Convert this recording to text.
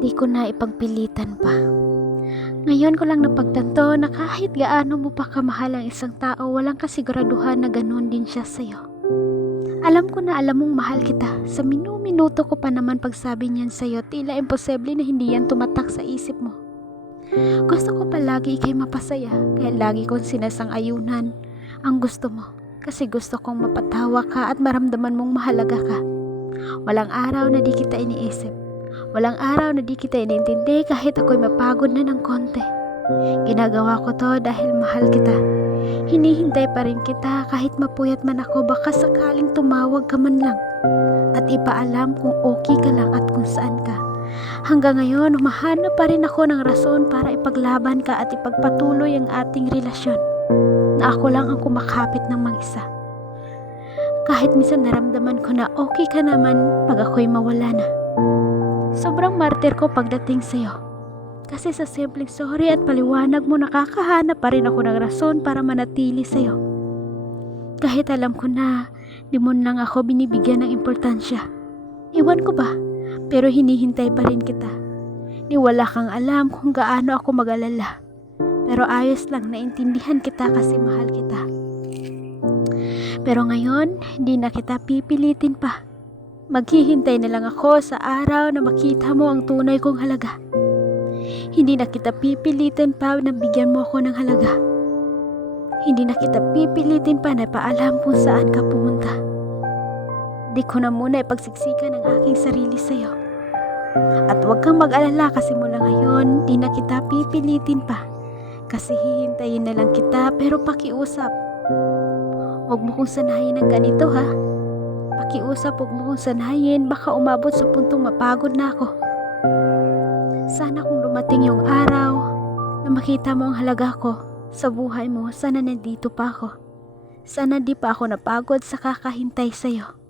Di ko na ipagpilitan pa. Ngayon ko lang napagtanto na kahit gaano mo pa kamahal ang isang tao, walang kasiguraduhan na ganun din siya sa'yo. Alam ko na alam mong mahal kita. Sa minuto ko pa naman pagsabi niyan sa'yo, tila imposible na hindi yan tumatak sa isip mo. Gusto ko palagi ikay mapasaya, kaya lagi kong sinasang-ayunan ang gusto mo. Kasi gusto kong mapatawa ka at maramdaman mong mahalaga ka. Walang araw na di kita iniisip. Walang araw na di kita inintindi kahit ako'y mapagod na ng konti. Ginagawa ko to dahil mahal kita. Hinihintay pa rin kita kahit mapuyat man ako, baka sakaling tumawag ka man lang at ipaalam kung okay ka lang at kung saan ka. Hanggang ngayon, humahanap pa rin ako ng rason para ipaglaban ka at ipagpatuloy ang ating relasyon na ako lang ang kumakapit ng mag-isa. Kahit minsan naramdaman ko na okay ka naman pag ako'y mawala na. Sobrang martir ko pagdating sa'yo. Kasi sa simpleng sorry at paliwanag mo, nakakahanap pa rin ako ng rason para manatili sa'yo. Kahit alam ko na di mo lang ako binibigyan ng importansya. Iwan ko ba? Pero hinihintay pa rin kita. Ni wala kang alam kung gaano ako mag-alala. Pero ayos lang, naintindihan kita kasi mahal kita. Pero ngayon, hindi na kita pipilitin pa. Maghihintay na lang ako sa araw na makita mo ang tunay kong halaga. Hindi na kita pipilitin pa na bigyan mo ako ng halaga. Hindi na kita pipilitin pa na paalam kung saan ka pumunta. Di ko na muna ipagsiksikan ang aking sarili sa'yo. At huwag kang mag-alala kasi mula ngayon, di na kita pipilitin pa. Kasi hihintayin na lang kita, pero pakiusap. Huwag mo kong sanayin ng ganito, ha? Pakiusap, huwag mo kong sanayin, baka umabot sa puntong mapagod na ako. Sana kung dumating yung araw na makita mo ang halaga ko sa buhay mo, sana nandito pa ako. Sana di pa ako napagod sa kakahintay sa'yo.